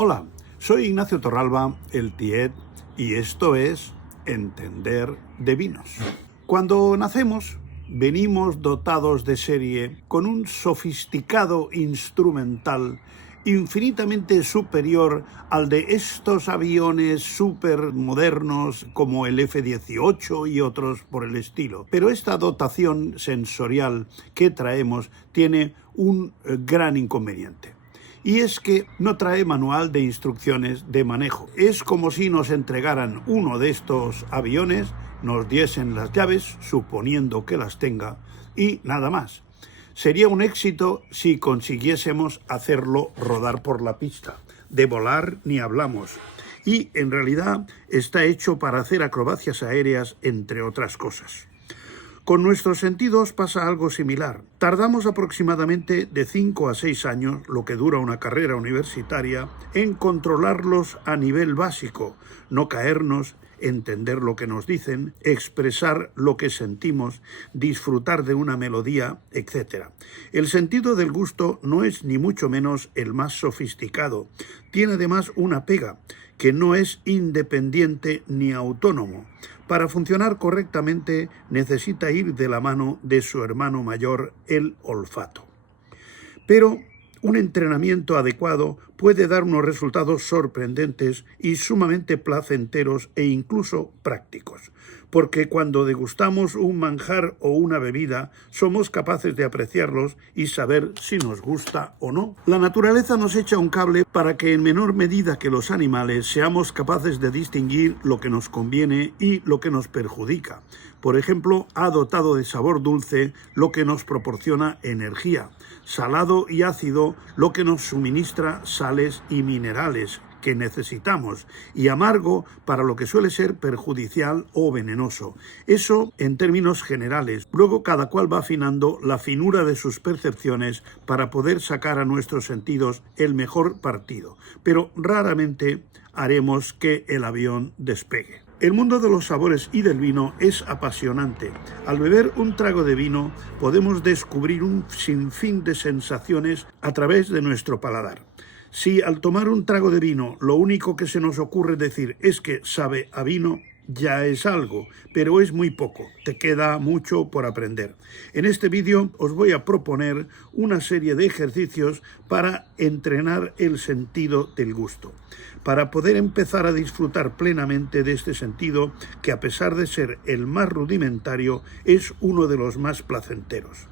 Hola, soy Ignacio Torralba, el Tiet, y esto es Entender de Vinos. Cuando nacemos, venimos dotados de serie con un sofisticado instrumental infinitamente superior al de estos aviones supermodernos como el F-18 y otros por el estilo. Pero esta dotación sensorial que traemos tiene un gran inconveniente. Y es que no trae manual de instrucciones de manejo. Es como si nos entregaran uno de estos aviones, nos diesen las llaves, suponiendo que las tenga, y nada más. Sería un éxito si consiguiésemos hacerlo rodar por la pista. De volar ni hablamos. Y en realidad está hecho para hacer acrobacias aéreas, entre otras cosas. Con nuestros sentidos pasa algo similar. Tardamos aproximadamente de 5 a 6 años, lo que dura una carrera universitaria, en controlarlos a nivel básico, no caernos, entender lo que nos dicen, expresar lo que sentimos, disfrutar de una melodía, etc. El sentido del gusto no es ni mucho menos el más sofisticado. Tiene además una pega, que no es independiente ni autónomo. Para funcionar correctamente necesita ir de la mano de su hermano mayor, el olfato. Pero un entrenamiento adecuado puede dar unos resultados sorprendentes y sumamente placenteros e incluso prácticos, porque cuando degustamos un manjar o una bebida somos capaces de apreciarlos y saber si nos gusta o no. La naturaleza nos echa un cable para que en menor medida que los animales seamos capaces de distinguir lo que nos conviene y lo que nos perjudica. Por ejemplo, ha dotado de sabor dulce lo que nos proporciona energía, salado y ácido lo que nos suministra sales y minerales que necesitamos, y amargo para lo que suele ser perjudicial o venenoso. Eso en términos generales. Luego cada cual va afinando la finura de sus percepciones para poder sacar a nuestros sentidos el mejor partido, pero raramente haremos que el avión despegue. El mundo de los sabores y del vino es apasionante. Al beber un trago de vino podemos descubrir un sinfín de sensaciones a través de nuestro paladar. Si al tomar un trago de vino lo único que se nos ocurre decir es que sabe a vino, ya es algo, pero es muy poco, te queda mucho por aprender. En este vídeo os voy a proponer una serie de ejercicios para entrenar el sentido del gusto, para poder empezar a disfrutar plenamente de este sentido que, a pesar de ser el más rudimentario, es uno de los más placenteros.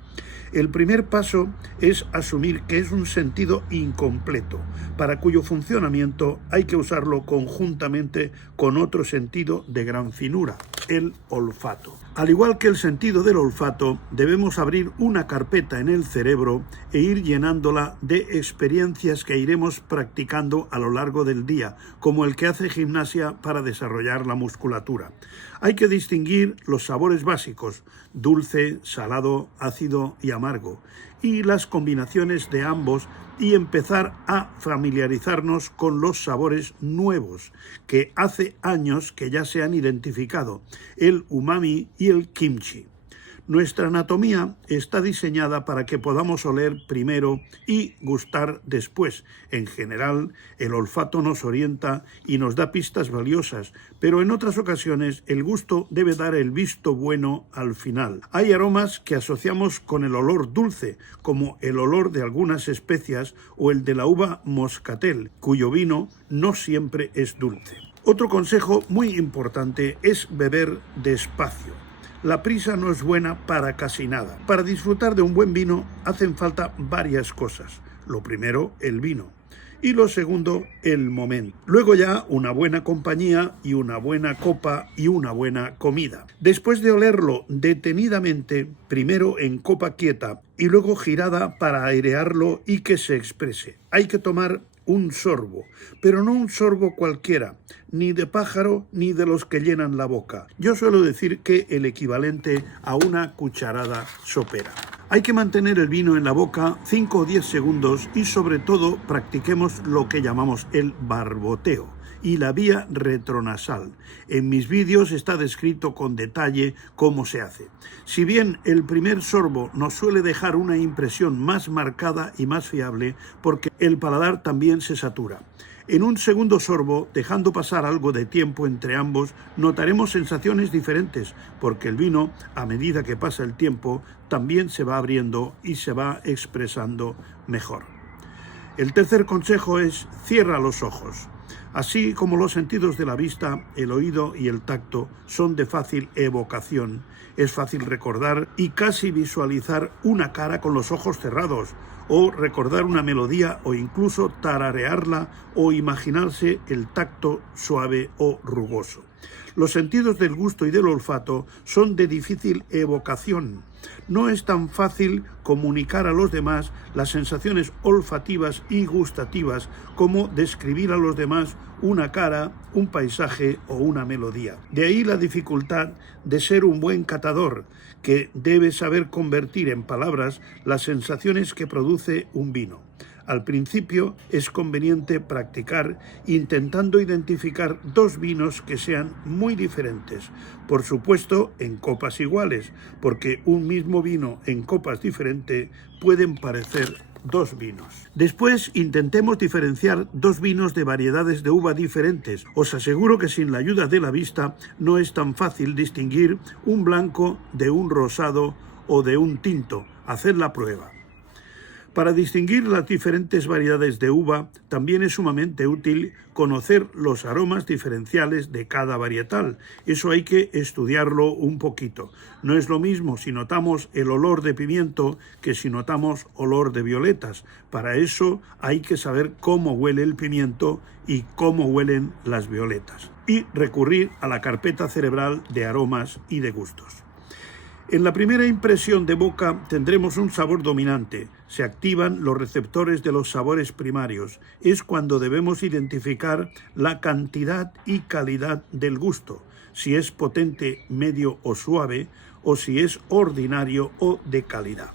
El primer paso es asumir que es un sentido incompleto, para cuyo funcionamiento hay que usarlo conjuntamente con otro sentido de gran finura, el olfato. Al igual que el sentido del olfato, debemos abrir una carpeta en el cerebro e ir llenándola de experiencias que iremos practicando a lo largo del día, como el que hace gimnasia para desarrollar la musculatura. Hay que distinguir los sabores básicos, dulce, salado, ácido y amargo, y las combinaciones de ambos, y empezar a familiarizarnos con los sabores nuevos, que hace años que ya se han identificado, el umami y el kimchi. Nuestra anatomía está diseñada para que podamos oler primero y gustar después. En general, el olfato nos orienta y nos da pistas valiosas, pero en otras ocasiones el gusto debe dar el visto bueno al final. Hay aromas que asociamos con el olor dulce, como el olor de algunas especias o el de la uva moscatel, cuyo vino no siempre es dulce. Otro consejo muy importante es beber despacio. La prisa no es buena para casi nada. Para disfrutar de un buen vino hacen falta varias cosas. Lo primero, el vino. Y lo segundo, el momento. Luego ya una buena compañía y una buena copa y una buena comida. Después de olerlo detenidamente, primero en copa quieta y luego girada para airearlo y que se exprese. Hay que tomar un sorbo, pero no un sorbo cualquiera, ni de pájaro ni de los que llenan la boca. Yo suelo decir que el equivalente a una cucharada sopera. Hay que mantener el vino en la boca 5 o 10 segundos y sobre todo practiquemos lo que llamamos el barboteo y la vía retronasal. En mis vídeos está descrito con detalle cómo se hace. Si bien el primer sorbo nos suele dejar una impresión más marcada y más fiable porque el paladar también se satura. En un segundo sorbo, dejando pasar algo de tiempo entre ambos, notaremos sensaciones diferentes, porque el vino, a medida que pasa el tiempo, también se va abriendo y se va expresando mejor. El tercer consejo es: cierra los ojos. Así como los sentidos de la vista, el oído y el tacto son de fácil evocación, es fácil recordar y casi visualizar una cara con los ojos cerrados, o recordar una melodía o incluso tararearla o imaginarse el tacto suave o rugoso. Los sentidos del gusto y del olfato son de difícil evocación. No es tan fácil comunicar a los demás las sensaciones olfativas y gustativas como describir a los demás una cara, un paisaje o una melodía. De ahí la dificultad de ser un buen catador, que debe saber convertir en palabras las sensaciones que produce un vino. Al principio es conveniente practicar intentando identificar dos vinos que sean muy diferentes, por supuesto en copas iguales, porque un mismo vino en copas diferentes pueden parecer dos vinos. Después intentemos diferenciar dos vinos de variedades de uva diferentes. Os aseguro que sin la ayuda de la vista no es tan fácil distinguir un blanco de un rosado o de un tinto. Haced la prueba. Para distinguir las diferentes variedades de uva, también es sumamente útil conocer los aromas diferenciales de cada varietal. Eso hay que estudiarlo un poquito. No es lo mismo si notamos el olor de pimiento que si notamos olor de violetas. Para eso hay que saber cómo huele el pimiento y cómo huelen las violetas. Y recurrir a la carpeta cerebral de aromas y de gustos. En la primera impresión de boca tendremos un sabor dominante. Se activan los receptores de los sabores primarios. Es cuando debemos identificar la cantidad y calidad del gusto, si es potente, medio o suave, o si es ordinario o de calidad.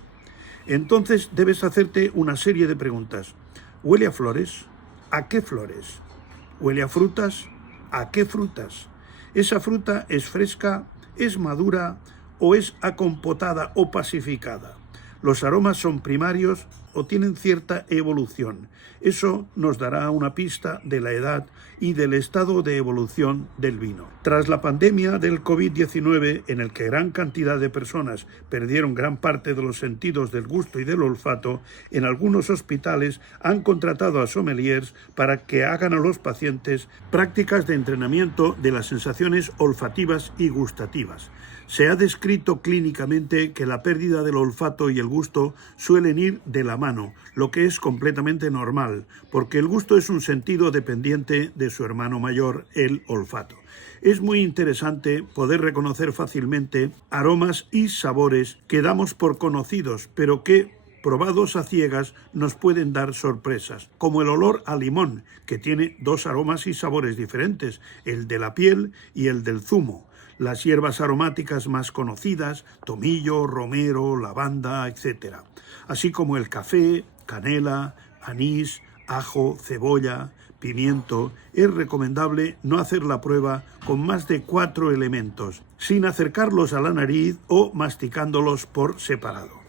Entonces debes hacerte una serie de preguntas. ¿Huele a flores? ¿A qué flores? ¿Huele a frutas? ¿A qué frutas? ¿Esa fruta es fresca? ¿Es madura? ¿O es acompotada o pacificada? ¿Los aromas son primarios o tienen cierta evolución? Eso nos dará una pista de la edad y del estado de evolución del vino. Tras la pandemia del COVID-19, en el que gran cantidad de personas perdieron gran parte de los sentidos del gusto y del olfato, en algunos hospitales han contratado a sommeliers para que hagan a los pacientes prácticas de entrenamiento de las sensaciones olfativas y gustativas. Se ha descrito clínicamente que la pérdida del olfato y el gusto suelen ir de la mano, lo que es completamente normal, porque el gusto es un sentido dependiente de su hermano mayor, el olfato. Es muy interesante poder reconocer fácilmente aromas y sabores que damos por conocidos, pero que, probados a ciegas, nos pueden dar sorpresas, como el olor a limón, que tiene dos aromas y sabores diferentes, el de la piel y el del zumo. Las hierbas aromáticas más conocidas, tomillo, romero, lavanda, etc. Así como el café, canela, anís, ajo, cebolla, pimiento. Es recomendable no hacer la prueba con más de 4 elementos, sin acercarlos a la nariz o masticándolos por separado.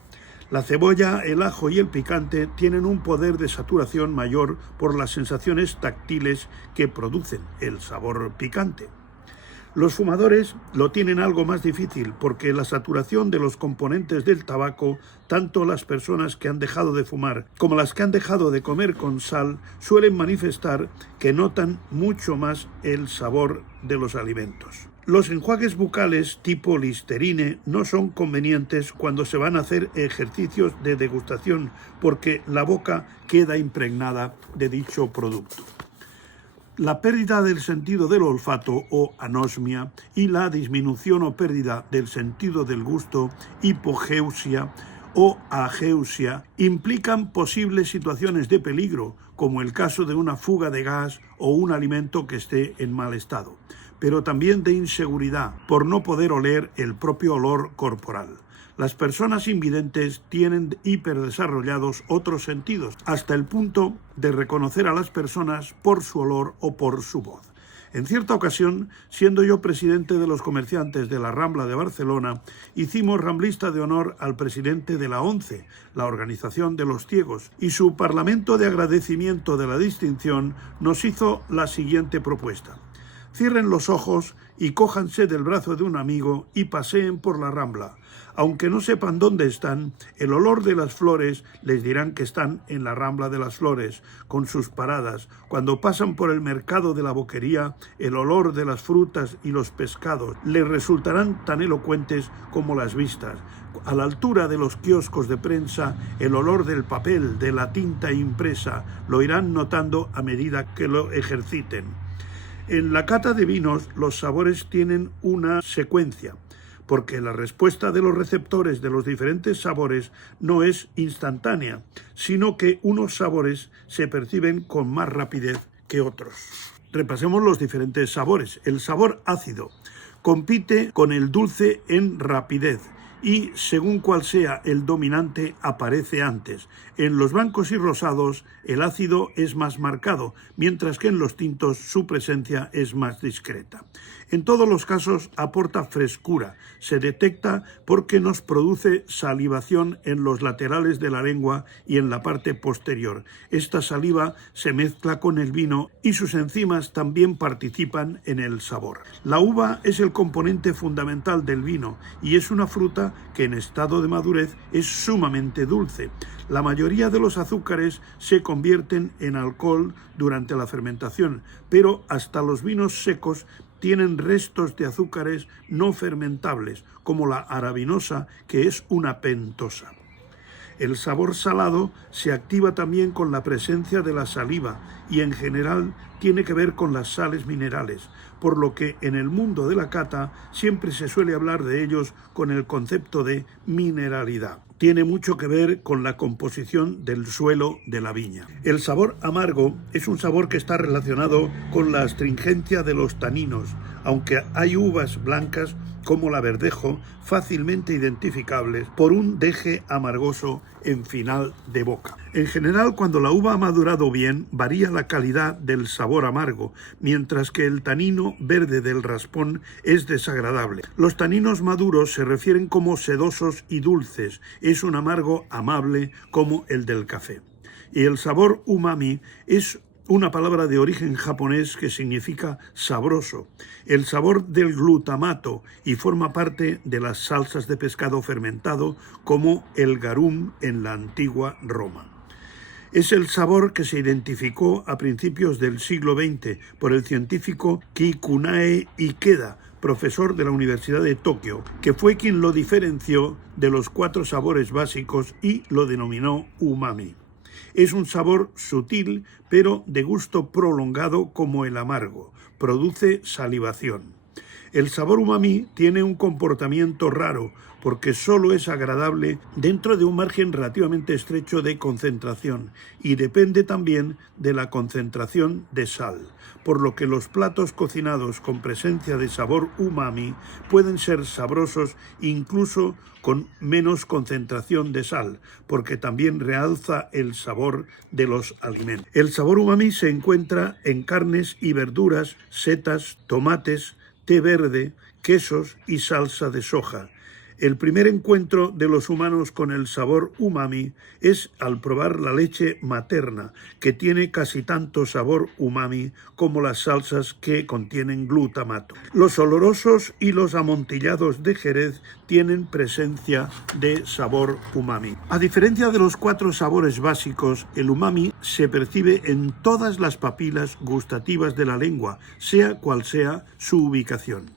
La cebolla, el ajo y el picante tienen un poder de saturación mayor por las sensaciones táctiles que producen el sabor picante. Los fumadores lo tienen algo más difícil porque la saturación de los componentes del tabaco, tanto las personas que han dejado de fumar como las que han dejado de comer con sal, suelen manifestar que notan mucho más el sabor de los alimentos. Los enjuagues bucales tipo Listerine no son convenientes cuando se van a hacer ejercicios de degustación porque la boca queda impregnada de dicho producto. La pérdida del sentido del olfato o anosmia y la disminución o pérdida del sentido del gusto, hipogeusia o ageusia, implican posibles situaciones de peligro, como el caso de una fuga de gas o un alimento que esté en mal estado, pero también de inseguridad por no poder oler el propio olor corporal. Las personas invidentes tienen hiperdesarrollados otros sentidos, hasta el punto de reconocer a las personas por su olor o por su voz. En cierta ocasión, siendo yo presidente de los comerciantes de la Rambla de Barcelona, hicimos ramblista de honor al presidente de la ONCE, la Organización de los Ciegos, y su parlamento de agradecimiento de la distinción nos hizo la siguiente propuesta. Cierren los ojos y cójanse del brazo de un amigo y paseen por la Rambla. Aunque no sepan dónde están, el olor de las flores les dirán que están en la Rambla de las Flores, con sus paradas. Cuando pasan por el mercado de la Boquería, el olor de las frutas y los pescados les resultarán tan elocuentes como las vistas. A la altura de los kioscos de prensa, el olor del papel, de la tinta impresa, lo irán notando a medida que lo ejerciten. En la cata de vinos, los sabores tienen una secuencia, porque la respuesta de los receptores de los diferentes sabores no es instantánea, sino que unos sabores se perciben con más rapidez que otros. Repasemos los diferentes sabores. El sabor ácido compite con el dulce en rapidez y, según cual sea el dominante, aparece antes. En los blancos y rosados el ácido es más marcado, mientras que en los tintos su presencia es más discreta. En todos los casos aporta frescura, se detecta porque nos produce salivación en los laterales de la lengua y en la parte posterior. Esta saliva se mezcla con el vino y sus enzimas también participan en el sabor. La uva es el componente fundamental del vino y es una fruta que en estado de madurez es sumamente dulce. La mayoría de los azúcares se convierten en alcohol durante la fermentación, pero hasta los vinos secos tienen restos de azúcares no fermentables, como la arabinosa, que es una pentosa. El sabor salado se activa también con la presencia de la saliva y en general tiene que ver con las sales minerales, por lo que en el mundo de la cata siempre se suele hablar de ellos con el concepto de mineralidad. Tiene mucho que ver con la composición del suelo de la viña. El sabor amargo es un sabor que está relacionado con la astringencia de los taninos, aunque hay uvas blancas como la verdejo fácilmente identificables por un deje amargoso en final de boca. En general, cuando la uva ha madurado bien, varía la calidad del sabor amargo, mientras que el tanino verde del raspón es desagradable. Los taninos maduros se refieren como sedosos y dulces, es un amargo amable como el del café. Y el sabor umami es una palabra de origen japonés que significa sabroso, el sabor del glutamato, y forma parte de las salsas de pescado fermentado como el garum en la antigua Roma. Es el sabor que se identificó a principios del siglo XX por el científico Kikunae Ikeda, profesor de la Universidad de Tokio, que fue quien lo diferenció de los 4 sabores básicos y lo denominó umami. Es un sabor sutil, pero de gusto prolongado como el amargo. Produce salivación. El sabor umami tiene un comportamiento raro porque solo es agradable dentro de un margen relativamente estrecho de concentración y depende también de la concentración de sal, por lo que los platos cocinados con presencia de sabor umami pueden ser sabrosos incluso con menos concentración de sal, porque también realza el sabor de los alimentos. El sabor umami se encuentra en carnes y verduras, setas, tomates, té verde, quesos y salsa de soja. El primer encuentro de los humanos con el sabor umami es al probar la leche materna, que tiene casi tanto sabor umami como las salsas que contienen glutamato. Los olorosos y los amontillados de Jerez tienen presencia de sabor umami. A diferencia de los 4 sabores básicos, el umami se percibe en todas las papilas gustativas de la lengua, sea cual sea su ubicación.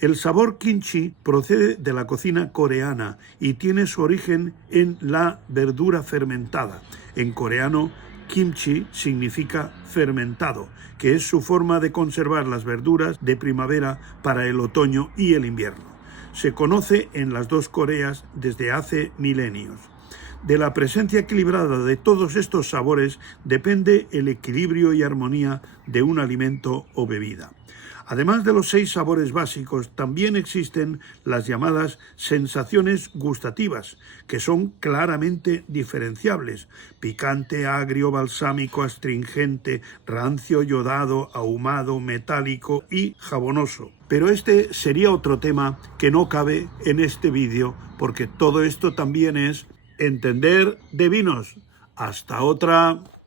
El sabor kimchi procede de la cocina coreana y tiene su origen en la verdura fermentada. En coreano, kimchi significa fermentado, que es su forma de conservar las verduras de primavera para el otoño y el invierno. Se conoce en las 2 Coreas desde hace milenios. De la presencia equilibrada de todos estos sabores depende el equilibrio y armonía de un alimento o bebida. Además de los 6 sabores básicos, también existen las llamadas sensaciones gustativas, que son claramente diferenciables: picante, agrio, balsámico, astringente, rancio, yodado, ahumado, metálico y jabonoso. Pero este sería otro tema que no cabe en este vídeo, porque todo esto también es entender de vinos. Hasta otra.